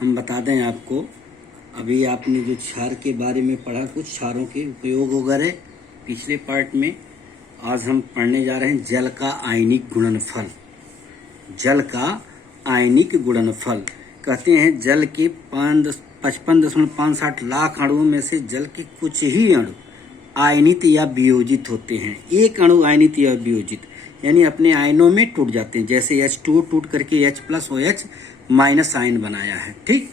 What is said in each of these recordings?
हम बता दें आपको, अभी आपने जो क्षार के बारे में पढ़ा, कुछ क्षारों के उपयोग वगैरह पिछले पार्ट में, आज हम पढ़ने जा रहे हैं जल का आयनिक गुणनफल। जल का आयनिक गुणनफल कहते हैं जल के 55.58 लाख अणुओं में से जल के कुछ ही अणु आयनित या वियोजित होते हैं। एक अणु आयनित या वियोजित यानी अपने आयनों में टूट जाते हैं, जैसे H2O टूट करके H+OH- आयन बनाया है। ठीक,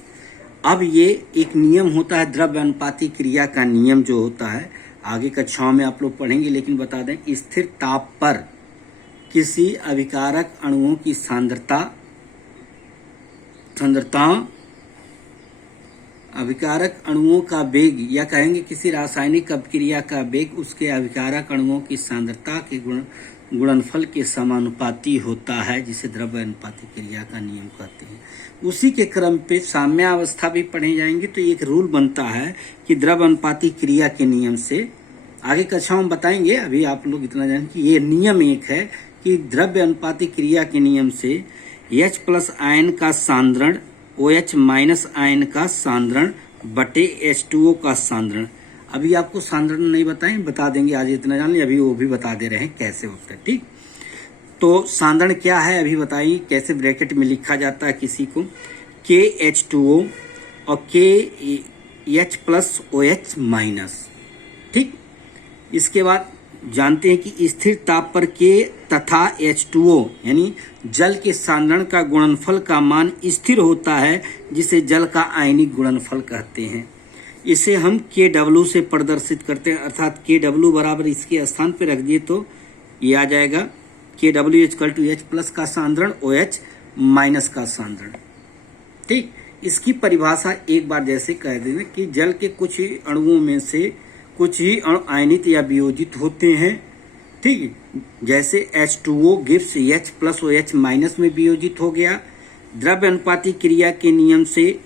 अब ये एक नियम होता है, द्रव्य अनुपाती क्रिया का नियम जो होता है, आगे कक्षाओं में आप लोग पढ़ेंगे, लेकिन बता दें स्थिर ताप पर किसी अभिकारक अणुओं की सांद्रता अभिकारक अणुओं का वेग, या कहेंगे किसी रासायनिक अभिक्रिया का वेग उसके अभिकारक अणुओं की सांद्रता के गुणनफल के समानुपाती होता है, जिसे द्रव्य अनुपाती क्रिया का नियम कहते हैं। उसी के क्रम पे साम्यावस्था भी पढ़े जाएंगे, तो एक रूल बनता है कि द्रव्य अनुपाती क्रिया के नियम से, आगे कक्षाओं में बताएंगे, अभी आप लोग इतना जानें कि ये नियम एक है कि द्रव्य अनुपाती क्रिया के नियम से H+ आयन का सांद्रण OH- आयन का सांद्रण बटे H2O का सांद्रण। अभी आपको सांद्रण नहीं बताएं, बता देंगे, आज इतना जान लिया, अभी वो भी बता दे रहे हैं कैसे होता है। ठीक, तो सांद्रण क्या है अभी बताइए, कैसे ब्रैकेट में लिखा जाता है किसी को, KH2O और KH+OH-। ठीक, इसके बाद जानते हैं कि स्थिर ताप पर K तथा H2O यानी जल के सांद्रण का गुणनफल का मान स्थिर होता है, जिसे जल का आयनिक गुणनफल कहते हैं। इसे हम KW से प्रदर्शित करते हैं, अर्थात KW बराबर इसके स्थान पर रख दिए तो ये आ जाएगा KW = H+ का सांद्रण OH- का सांद्रण। ठीक, इसकी परिभाषा एक बार जैसे कह दें कि जल के कुछ ही अणुओं में से कुछ ही अणु आयनित या वियोजित होते हैं। ठीक, जैसे H2O गिब्स H+OH- में वियोजित हो गया। द्रव्य अनुपाती क्रिया के नियम से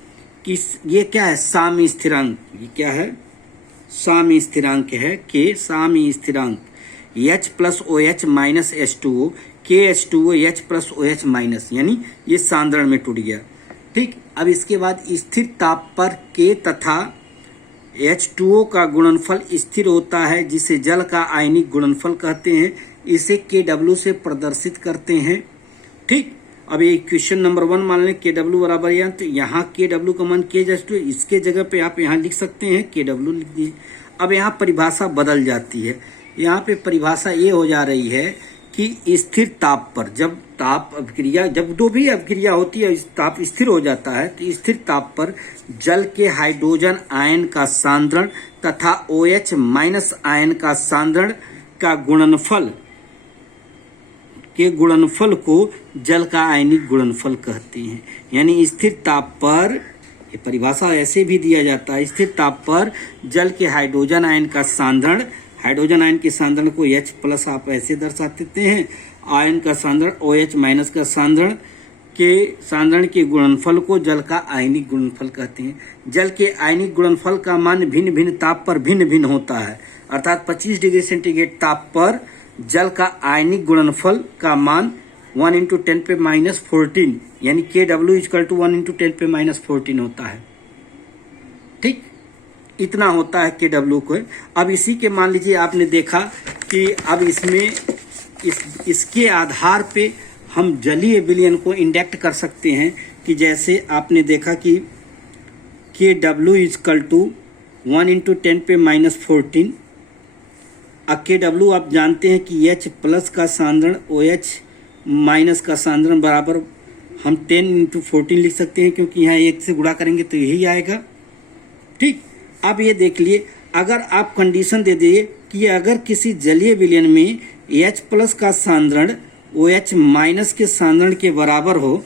कि ये क्या है, साम्य स्थिरांक, ये क्या है, साम्य स्थिरांक है, के साम्य स्थिरांक H+OH- H2O KH2O H+OH- यानी ये सांद्रण में टूट गया। ठीक, अब इसके बाद स्थिर ताप पर K तथा H2O का गुणनफल स्थिर होता है, जिसे जल का आयनिक गुणनफल कहते हैं। इसे KW से प्रदर्शित करते हैं। ठीक, अब ये क्वेश्चन नंबर 1 मान लें KW बराबर या, तो यहाँ KW का मान KH2, इसके जगह पे आप यहाँ लिख सकते हैं KW लिख दीजिए। अब यहाँ परिभाषा बदल जाती है, यहाँ पे परिभाषा ये हो जा रही है कि स्थिर ताप पर जब ताप अभिक्रिया, जब दो भी अभिक्रिया होती है ताप स्थिर हो जाता है, तो स्थिर ताप पर जल के हाइड्रोजन आयन का सांद्रण तथा OH- आयन का सांद्रण का गुणनफल को जल का आयनिक गुणनफल कहते हैं। यानी स्थिर ताप पर, ये परिभाषा ऐसे भी दिया जाता है, स्थिर ताप पर जल के हाइड्रोजन आयन का सांद्रण, हाइड्रोजन आयन के सांद्रण को H+ आप ऐसे दर्शा देते हैं, आयन का सांद्रण OH- का सांद्रण के गुणनफल को जल का आयनिक गुणनफल कहते हैं। जल के आयनिक गुणनफल का मान भिन्न भिन्न ताप पर भिन्न भिन्न होता है, अर्थात 25 डिग्री सेंटीग्रेड ताप पर जल का आयनिक गुणनफल का मान 1 × 10⁻14 यानी KW = 1 × 10⁻14 होता है। ठीक, इतना होता है KW को। अब इसी के मान लीजिए आपने देखा कि अब इसमें इसके आधार पे हम जलीय विलयन को इंडेक्ट कर सकते हैं, कि जैसे आपने देखा कि KW = 1 × 10⁻14। अब KW आप जानते हैं कि H+ का सांद्रण OH- का सांद्रण बराबर हम 10 × 14 लिख सकते हैं, क्योंकि यहाँ 1 से गुणा करेंगे तो यही आएगा। ठीक, अब ये देख लिए, अगर आप कंडीशन दे दिए कि अगर किसी जलीय विलयन में H+ का सांद्रण OH- के सांद्रण के बराबर हो,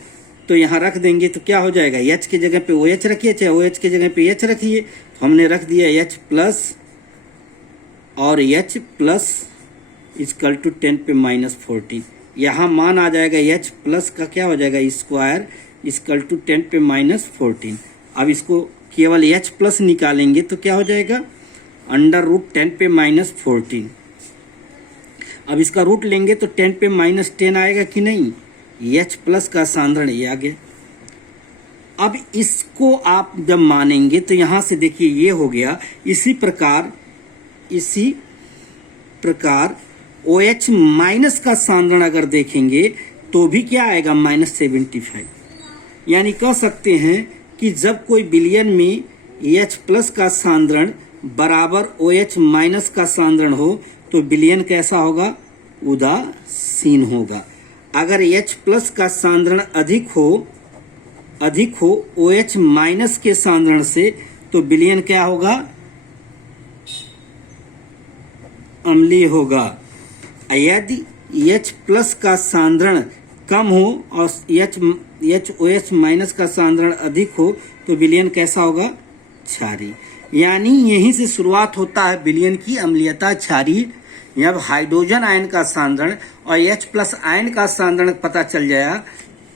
तो यहाँ रख देंगे तो क्या हो जाएगा, H की जगह पे OH रखिए, चाहे OH की जगह पे H रखिए, तो हमने रख दिया H+ और H+ = 10⁻14। यहाँ मान आ जाएगा H+ का क्या हो जाएगा, स्क्वायर = 10⁻14। अब इसको केवल H+ निकालेंगे तो क्या हो जाएगा, √10⁻14। अब इसका रूट लेंगे तो 10⁻10 आएगा कि नहीं, H+ का सांद्रण ये आ गया। अब इसको आप जब मानेंगे तो यहां से देखिए ये हो गया। इसी प्रकार OH माइनस का सांद्रण अगर देखेंगे तो भी क्या आएगा, -75। यानी कह सकते हैं कि जब कोई विलयन में H प्लस का सांद्रण बराबर OH माइनस का सांद्रण हो तो विलयन कैसा होगा, उदासीन होगा। अगर H प्लस का सांद्रण अधिक हो OH माइनस के सांद्रण से तो विलयन क्या होगा, अम्लीय होगा। यदि H प्लस का सांद्रण कम हो और OH माइनस का सांद्रण अधिक हो तो विलयन कैसा होगा, क्षारीय। यानी यहीं से शुरुआत होता है विलयन की अम्लीयता, क्षारीय। जब हाइड्रोजन आयन का सांद्रण और H प्लस आयन का सांद्रण पता चल जाए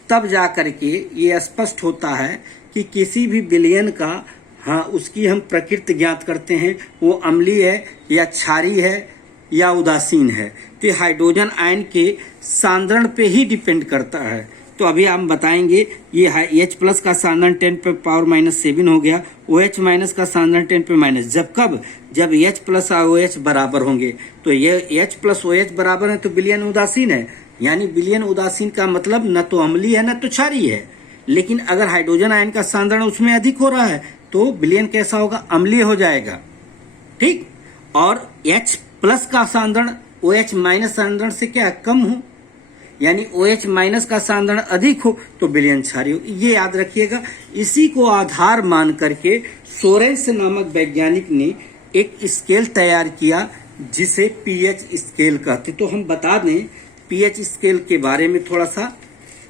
तब जा करके ये स्पष्ट होता है कि किसी भी विलयन का उसकी हम प्रकृति ज्ञात करते हैं, वो अम्लीय है या क्षारीय है या उदासीन है। तो हाइड्रोजन आयन के सांद्रण पे ही डिपेंड करता है। तो अभी हम बताएंगे ये H प्लस का सांद्रण 10⁻⁻7 हो गया, OH माइनस का सांद्रण 10⁻⁻। जब H प्लस और OH बराबर होंगे तो ये H प्लस OH बराबर है तो विलयन उदासीन है। यानी विलयन उदासीन का मतलब न तो अम्लीय है न तो क्षारीय है। लेकिन अगर हाइड्रोजन आयन का सांद्रण उसमें अधिक हो रहा है तो विलयन कैसा होगा, अम्लीय हो जाएगा। ठीक। और H प्लस का सांद्रण OH माइनस सांद्रण से क्या कम हो, यानी OH माइनस का सांद्रण अधिक हो तो विलयन क्षारीय हो। ये याद रखिएगा। इसी को आधार मान करके सोरेंस नामक वैज्ञानिक ने एक स्केल तैयार किया जिसे pH स्केल कहते। तो हम बता दें pH स्केल के बारे में थोड़ा सा।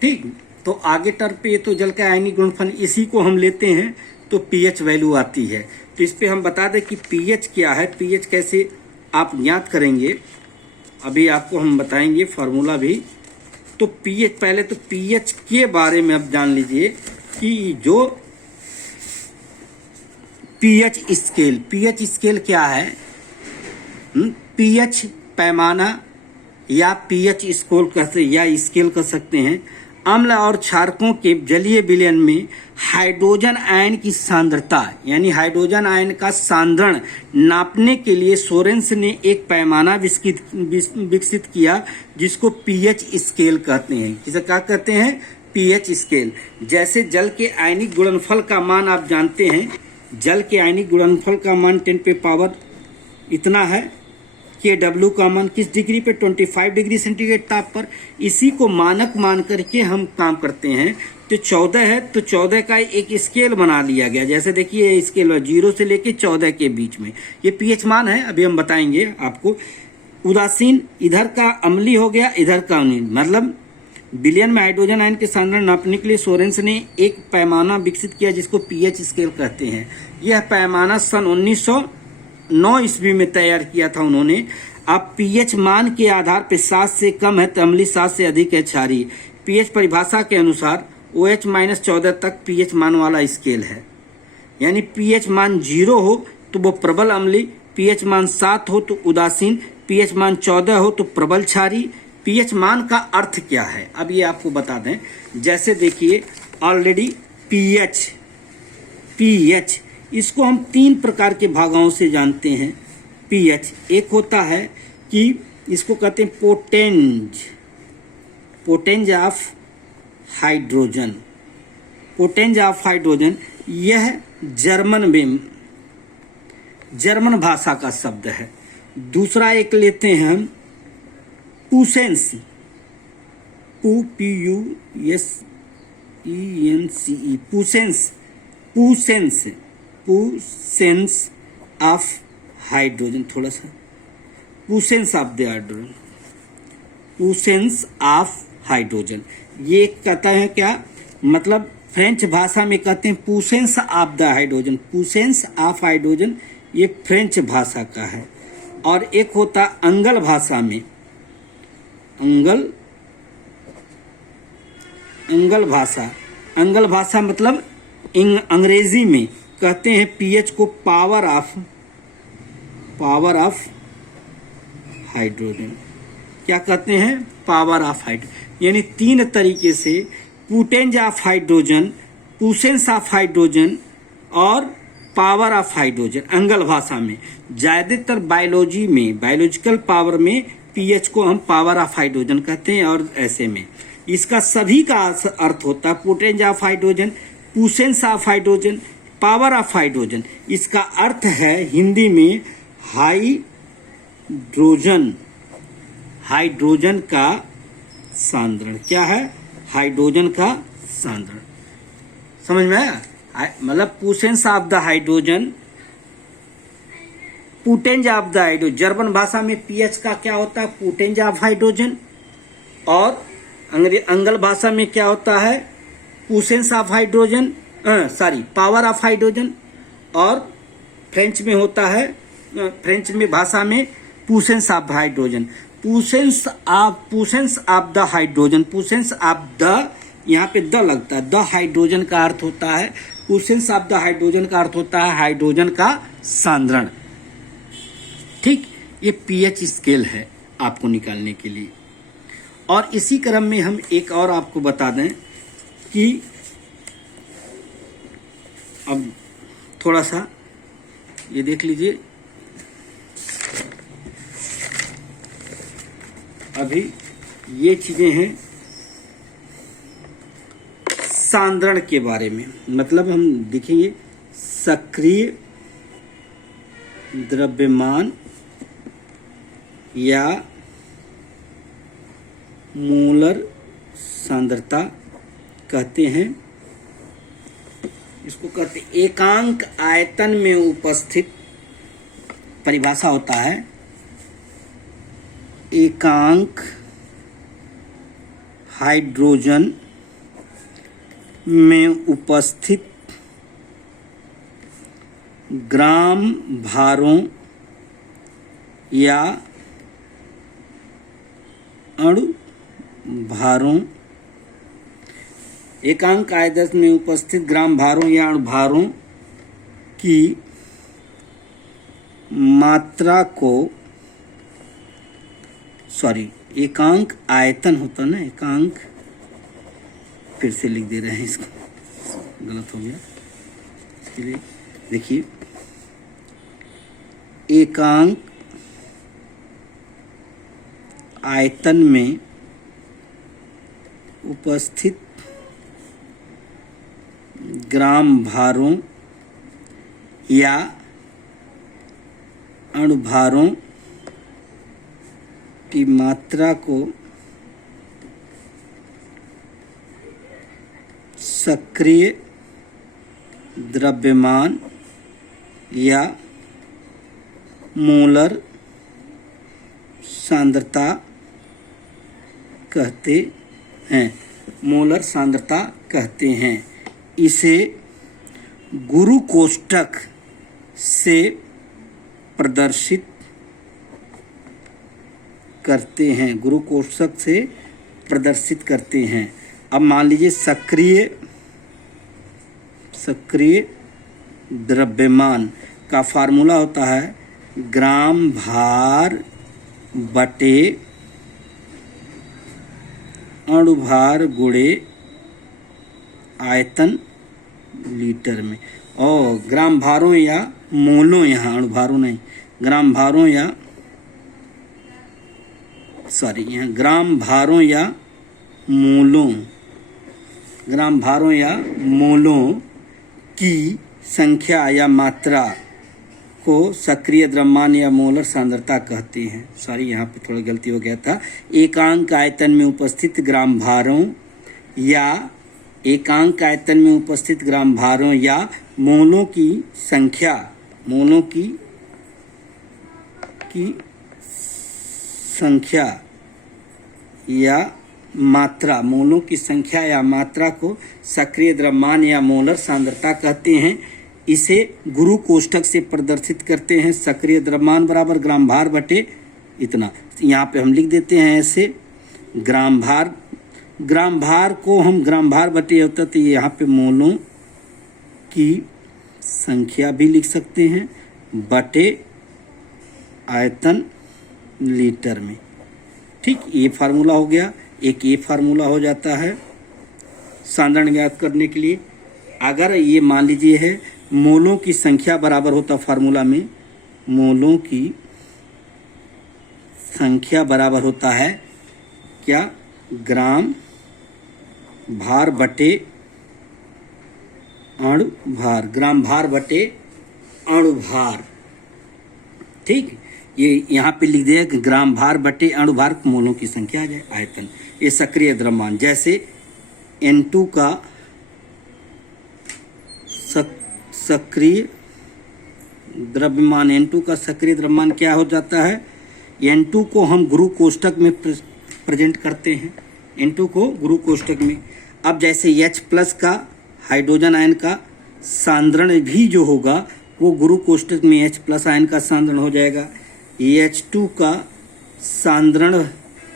ठीक। तो आगे टर्म पे तो जल का आयनिक गुणनफल इसी को हम लेते हैं तो pH वैल्यू आती है। तो इस पे हम बता दें कि pH क्या है, pH कैसे आप ज्ञात करेंगे, अभी आपको हम बताएंगे फार्मूला भी। तो pH, पहले तो pH के बारे में आप जान लीजिए कि जो pH स्केल क्या है। pH पैमाना या pH स्केल कह सकते हैं। अम्ल और क्षारकों के जलीय विलयन में हाइड्रोजन आयन की सांद्रता यानी हाइड्रोजन आयन का सांद्रण नापने के लिए सोरेंस ने एक पैमाना विकसित किया जिसको pH स्केल कहते हैं। जिसे क्या कहते हैं, pH स्केल। जैसे जल के आयनिक गुणनफल का मान आप जानते हैं, जल के आयनिक गुणनफल का मान 10 पे पावर इतना है। KW का मान किस डिग्री पे, 25 डिग्री सेंटीग्रेड ताप पर। इसी को मानक मान करके हम काम करते हैं। तो 14 है तो 14 का एक स्केल बना लिया गया। जैसे देखिए स्केल 0 से लेके 14 के बीच में ये pH मान है। अभी हम बताएंगे आपको। उदासीन, इधर का अम्लीय हो गया, इधर का अम्लीय। मतलब विलयन में हाइड्रोजन आयन के सांद्रण नापने के लिए सोरेंस ने एक पैमाना विकसित किया जिसको pH स्केल कहते हैं। यह पैमाना सन 1909 ईस्वी में तैयार किया था उन्होंने। अब pH मान के आधार पर 7 से कम है तो अम्लीय, 7 से अधिक है क्षारीय। pH परिभाषा के अनुसार OH-14 तक pH मान वाला स्केल है। यानी pH मान 0 हो तो वो प्रबल अम्लीय, pH मान 7 हो तो उदासीन, pH मान 14 हो तो प्रबल क्षारीय। pH मान का अर्थ क्या है अब ये आपको बता दें। जैसे देखिए ऑलरेडी pH इसको हम 3 प्रकार के भागों से जानते हैं। pH एक होता है कि इसको कहते हैं पोटेंज ऑफ हाइड्रोजन। पोटेंज ऑफ हाइड्रोजन यह जर्मन भाषा का शब्द है। दूसरा एक लेते हैं हम पुसेंस, पुसेंस ऑफ हाइड्रोजन। थोड़ा सा पुसेंस ऑफ द हाइड्रोजन, पुसेंस ऑफ हाइड्रोजन। ये कहता है क्या मतलब, फ्रेंच भाषा में कहते हैं पुसेंस ऑफ द हाइड्रोजन। पुसेंस ऑफ हाइड्रोजन ये फ्रेंच भाषा का है। और एक होता अंगल भाषा में, अंगल भाषा मतलब अंग्रेजी में कहते हैं pH को पावर ऑफ हाइड्रोजन। क्या कहते हैं, पावर ऑफ हाइड्रोजन। यानी 3 तरीके से पोटेंज ऑफ हाइड्रोजन, पुसेंस ऑफ हाइड्रोजन और पावर ऑफ हाइड्रोजन अंगल भाषा में। ज़्यादातर बायोलॉजी में, बायोलॉजिकल पावर में पीएच को हम पावर ऑफ हाइड्रोजन कहते हैं, और ऐसे में इसका सभी का अर्थ होता है पोटेंस ऑफ हाइड्रोजन, पुसेंस of hydrogen, power of hydrogen. इसका अर्थ है हिंदी में हाइड्रोजन, हाइड्रोजन का सांद्रण। क्या है? हाइड्रोजन का सांद्रण। समझ में आया? मतलब पुसेंस ऑफ द हाइड्रोजन, पुटेंज ऑफ द हाइड्रोजन। जर्मन भाषा में पीएच का क्या होता है? पुटेंज ऑफ हाइड्रोजन। और अंग्रेजी भाषा में क्या होता है? पुसेंस of hydrogen, power of hydrogen. और फ्रेंच में होता है, फ्रेंच में भाषा में पुसेंस ऑफ हाइड्रोजन। पुसेंस ऑफ द हाइड्रोजन, पुसेंस ऑफ द, यहाँ पे द लगता है, द हाइड्रोजन का अर्थ होता है, पुसेंस ऑफ द हाइड्रोजन का अर्थ होता है हाइड्रोजन का सांद्रण। ठीक, ये पीएच स्केल है आपको निकालने के लिए। और इसी क्रम में हम एक और आपको बता दें कि अब थोड़ा सा ये देख लीजिए, अभी ये चीजें हैं सांद्रण के बारे में। मतलब हम देखेंगे सक्रिय द्रव्यमान या मोलर सांद्रता कहते हैं। इसको कहते हैं एकांक आयतन में उपस्थित, परिभाषा होता है एकांक हाइड्रोजन में उपस्थित ग्राम भारों या अणु भारों, एकांक आयतन में उपस्थित ग्राम भारों या अणु भारों की मात्रा को, एकांक आयतन होता ना, एकांक, फिर से लिख दे रहे हैं इसको, गलत हो गया। इसके लिए देखिए, एकांक आयतन में उपस्थित ग्राम भारों या अणुभारों की मात्रा को सक्रिय द्रव्यमान या मोलर सांद्रता कहते हैं, मोलर सांद्रता कहते हैं। इसे गुरु कोष्ठक से प्रदर्शित करते हैं, गुरु कोष्ठक से प्रदर्शित करते हैं। अब मान लीजिए सक्रिय द्रव्यमान का फार्मूला होता है ग्राम भार बटे अणुभार गुणे आयतन लीटर में। और ग्राम भारों या मोलों, यहाँ अणुभारों नहीं, ग्राम भारों या यहाँ ग्राम भारों या मोलों, ग्राम भारों या मोलों की संख्या या मात्रा को सक्रिय द्रव्यमान या मोलर सांद्रता कहते हैं। यहाँ पे थोड़ी गलती हो गया था। एकांक आयतन में उपस्थित ग्राम भारों या एकांक आयतन में उपस्थित ग्राम भारों या मोलों की संख्या, मोलों की संख्या या मात्रा, मोलों की संख्या या मात्रा को सक्रिय द्रव्यमान या मोलर सांद्रता कहते हैं। इसे गुरु कोष्ठक से प्रदर्शित करते हैं। सक्रिय द्रव्यमान बराबर ग्राम भार बटे इतना। यहाँ पे हम लिख देते हैं ऐसे, ग्राम भार को हम ग्राम भार बटे होता, तो यहाँ पे मोलों की संख्या भी लिख सकते हैं बटे आयतन लीटर में। ठीक, ये फार्मूला हो गया। एक ये फार्मूला हो जाता है सांद्रण ज्ञात करने के लिए। अगर ये मान लीजिए है मोलों की संख्या बराबर होता फार्मूला में, मोलों की संख्या बराबर होता है क्या, ग्राम भार बटे अणु भार, ग्राम भार बटे अणु भार। ठीक, ये यहाँ पे लिख दिया कि ग्राम भार बटे अणु भार, मोलों की संख्या आ जाए आयतन। ये सक्रिय द्रव्यमान, जैसे N2 का सक्रिय द्रव्यमान, N2 का सक्रिय द्रव्यमान क्या हो जाता है, N2 को हम गुरु कोष्ठक में प्रेजेंट करते हैं, N2 को गुरु कोष्ठक में। अब जैसे H+ का हाइड्रोजन आयन का सांद्रण भी जो होगा वो गुरु कोष्ठक में H+ आयन का सांद्रण हो जाएगा। H2 का सांद्रण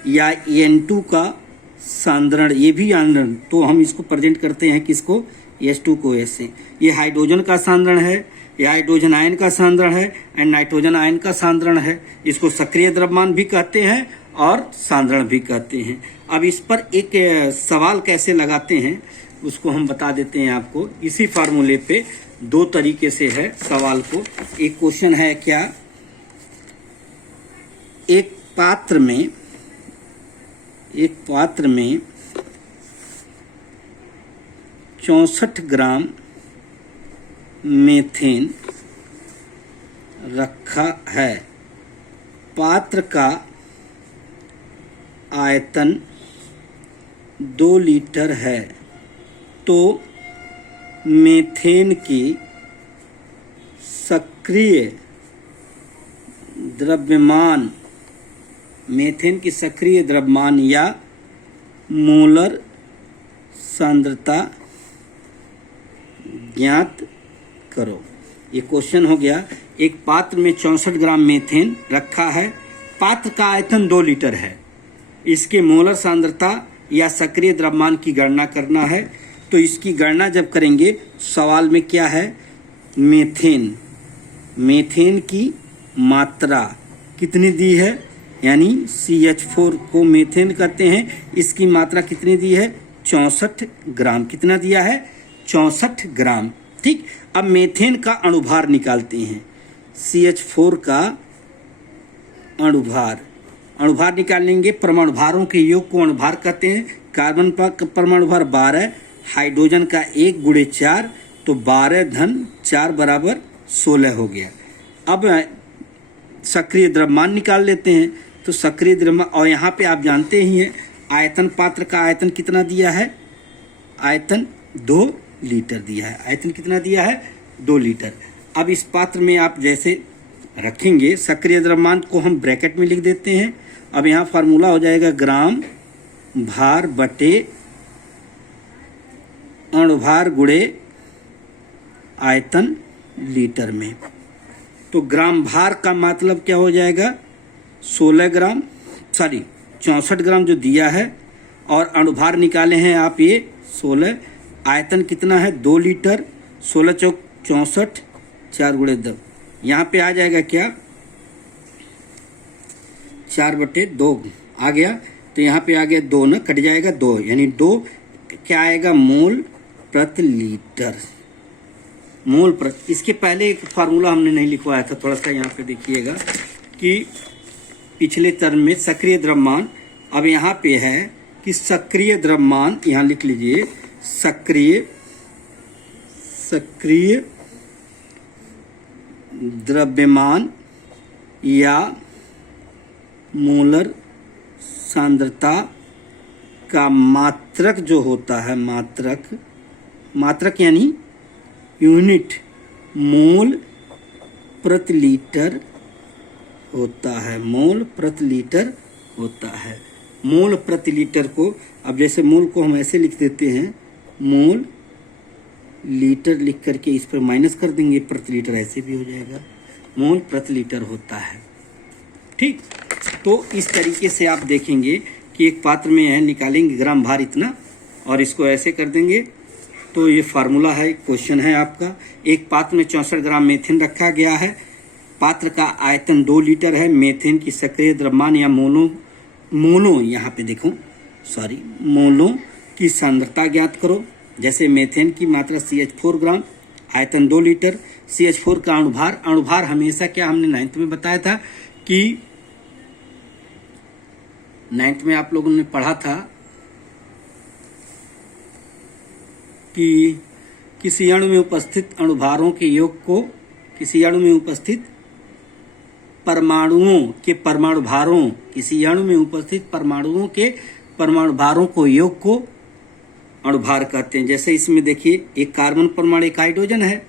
या N2 का सांद्रण, ये भी आंद्रण, तो हम इसको प्रेजेंट करते हैं किसको, H2 को ऐसे। ये हाइड्रोजन का सांद्रण है, यह हाइड्रोजन आयन का सांद्रण है एंड नाइट्रोजन आयन का सांद्रण है। इसको सक्रिय द्रव्यमान भी कहते हैं और सांद्रण भी कहते हैं। अब इस पर एक सवाल कैसे लगाते हैं उसको हम बता देते हैं आपको। इसी फार्मूले पे दो तरीके से है सवाल को। एक क्वेश्चन है क्या, एक पात्र में 64 ग्राम मीथेन रखा है, पात्र का आयतन 2 लीटर है, तो मीथेन की सक्रिय द्रव्यमान, मीथेन की सक्रिय द्रव्यमान या मोलर सांद्रता ज्ञात करो। ये क्वेश्चन हो गया। एक पात्र में 64 ग्राम मीथेन रखा है, पात्र का आयतन 2 लीटर है, इसके मोलर सांद्रता या सक्रिय द्रव्यमान की गणना करना है। तो इसकी गणना जब करेंगे, सवाल में क्या है, मीथेन की मात्रा कितनी दी है, यानी CH4 को मीथेन कहते हैं, इसकी मात्रा कितनी दी है, 64 ग्राम। कितना दिया है, 64 ग्राम। ठीक, अब मीथेन का अणुभार निकालते हैं, CH4 का अणुभार निकालेंगे। परमाणु भारों के योग को अणुभार कहते हैं। कार्बन का परमाणु भार 12, हाइड्रोजन का 1 गुणे 4, तो 12 धन 4 बराबर 16 हो गया। अब सक्रिय द्रव्यमान निकाल लेते हैं, तो सक्रिय द्रव्यमान, और यहाँ पे आप जानते ही हैं आयतन, पात्र का आयतन कितना दिया है, आयतन 2 लीटर दिया है। आयतन कितना दिया है, 2 लीटर। अब इस पात्र में आप जैसे रखेंगे, सक्रिय द्रव्यमान को हम ब्रैकेट में लिख देते हैं। अब यहाँ फार्मूला हो जाएगा ग्राम भार बटे अणुभार गुणे आयतन लीटर में। तो ग्राम भार का मतलब क्या हो जाएगा, 64 ग्राम जो दिया है, और अणुभार निकाले हैं आप ये 16। आयतन कितना है, 2 लीटर, 16 चौक 64, 4 गुणे 2, यहाँ पे आ जाएगा क्या, 4/2 आ गया। तो यहाँ पे आ गया 2 ना, कट जाएगा 2, यानी 2 क्या आएगा, मोल प्रति लीटर। इसके पहले एक फार्मूला हमने नहीं लिखवाया था, थोड़ा सा यहाँ पे देखिएगा कि पिछले टर्म में सक्रिय द्रव्यमान, अब यहाँ पे है कि सक्रिय द्रव्यमान, यहाँ लिख लीजिए सक्रिय द्रव्यमान या मोलर सांद्रता का मात्रक जो होता है, मात्रक यानी यूनिट मोल प्रति लीटर होता है, मोल प्रति लीटर होता है। मोल प्रति लीटर को, अब जैसे मोल को हम ऐसे लिख देते हैं, मोल लीटर लिख करके इस पर माइनस कर देंगे, प्रति लीटर ऐसे भी हो जाएगा, मोल प्रति लीटर होता है। ठीक, तो इस तरीके से आप देखेंगे कि एक पात्र में है, निकालेंगे ग्राम भार इतना और इसको ऐसे कर देंगे, तो ये फार्मूला है, क्वेश्चन है आपका। एक पात्र में 64 ग्राम मीथेन रखा गया है, पात्र का आयतन 2 लीटर है, मीथेन की सक्रिय द्रव्यमान या मोलों यहाँ पे देखो, मोलों की सांद्रता ज्ञात करो। जैसे मेथेन की मात्रा CH4 ग्राम, आयतन 2 लीटर, CH4 का अणुभार हमेशा क्या हमने 9th में बताया था कि 9th में आप लोगों ने पढ़ा था कि किसी अणु में उपस्थित अणुभारों के योग को, किसी अणु में उपस्थित परमाणुओं के परमाणु भारों, किसी अणु में उपस्थित परमाणुओं के परमाणु भारों को योग को अणुभार कहते हैं। जैसे इसमें देखिए, एक कार्बन परमाणु एक हाइड्रोजन है,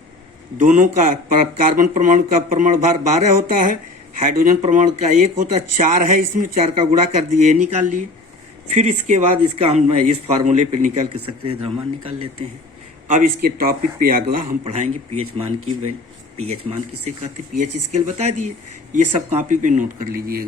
दोनों का कार्बन परमाणु का परमाणु भार 12 होता है, हाइड्रोजन परमाणु का 1 होता है, 4 है, इसमें 4 का गुणा कर दिए, निकाल लिए। फिर इसके बाद इसका हम इस फार्मूले पे निकाल के सक्रिय द्रव्यमान निकाल लेते हैं। अब इसके टॉपिक पे अगला हम पढ़ाएंगे पीएच मान की वैल्यू। पीएच मान किसे कहते हैं, पीएच स्केल बता दिए, ये सब कॉपी पे नोट कर लीजिएगा।